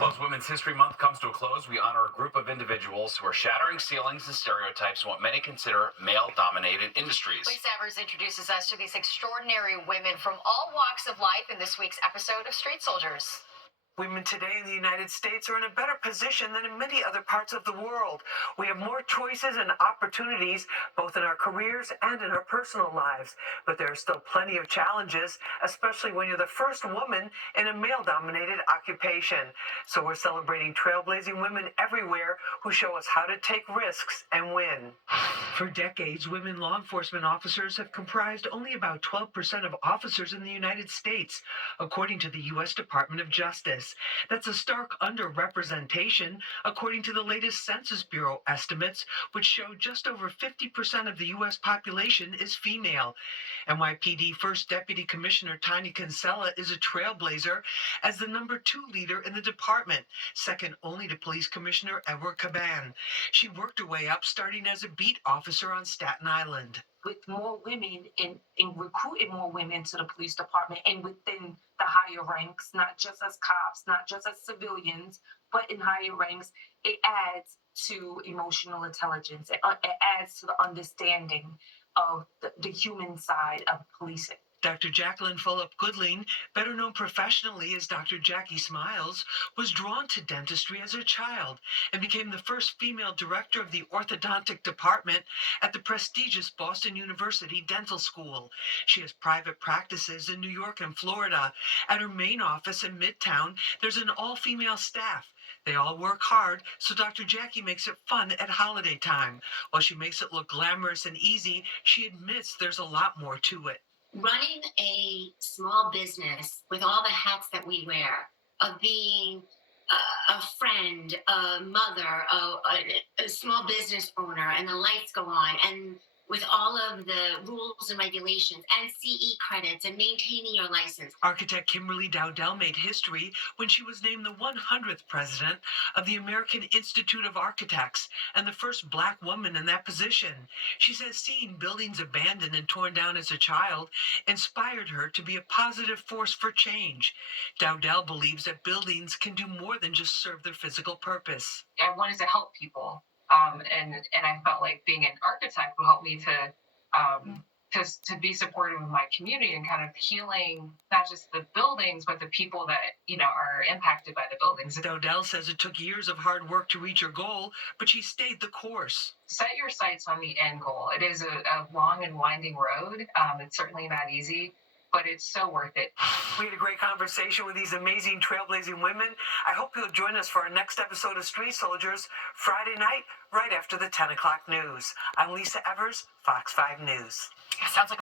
Well, as Women's History Month comes to a close, we honor a group of individuals who are shattering ceilings and stereotypes in what many consider male-dominated industries. Lisa Evers introduces us to these extraordinary women from all walks of life in this week's episode of Street Soldiers. Women today in the United States are in a better position than in many other parts of the world. We have more choices and opportunities, both in our careers and in our personal lives. But there are still plenty of challenges, especially when you're the first woman in a male-dominated occupation. So we're celebrating trailblazing women everywhere who show us how to take risks and win. For decades, women law enforcement officers have comprised only about 12% of officers in the United States, according to the U.S. Department of Justice. That's a stark underrepresentation, according to the latest Census Bureau estimates, which show just over 50% of the U.S. population is female. NYPD First Deputy Commissioner Tanya Kinsella is a trailblazer as the number 2 leader in the department, second only to Police Commissioner Edward Caban. She worked her way up, starting as a beat officer on Staten Island. With more women in recruiting more women to the police department and within the higher ranks, not just as cops, not just as civilians, but in higher ranks, it adds to emotional intelligence. It adds to the understanding of the human side of policing. Dr. Jacqueline Fulop Goodling, better known professionally as Dr. Jackie Smiles, was drawn to dentistry as a child and became the first female director of the orthodontic department at the prestigious Boston University Dental School. She has private practices in New York and Florida. At her main office in Midtown, there's an all-female staff. They all work hard, so Dr. Jackie makes it fun at holiday time. While she makes it look glamorous and easy, she admits there's a lot more to it. Running a small business with all the hats that we wear, of being a friend, a mother, a small business owner, and the lights go on, and with all of the rules and regulations and CE credits and maintaining your license. Architect Kimberly Dowdell made history when she was named the 100th president of the American Institute of Architects and the first Black woman in that position. She says seeing buildings abandoned and torn down as a child inspired her to be a positive force for change. Dowdell believes that buildings can do more than just serve their physical purpose. I wanted to help people. And I felt like being an architect would help me to be supportive of my community and kind of healing not just the buildings, but the people that, are impacted by the buildings. Dowdell says it took years of hard work to reach her goal, but she stayed the course. Set your sights on the end goal. It is a long and winding road. It's certainly not easy, but it's so worth it. We had a great conversation with these amazing trailblazing women. I hope you'll join us for our next episode of Street Soldiers, Friday night, right after the 10 o'clock news. I'm Lisa Evers, Fox 5 News. Sounds like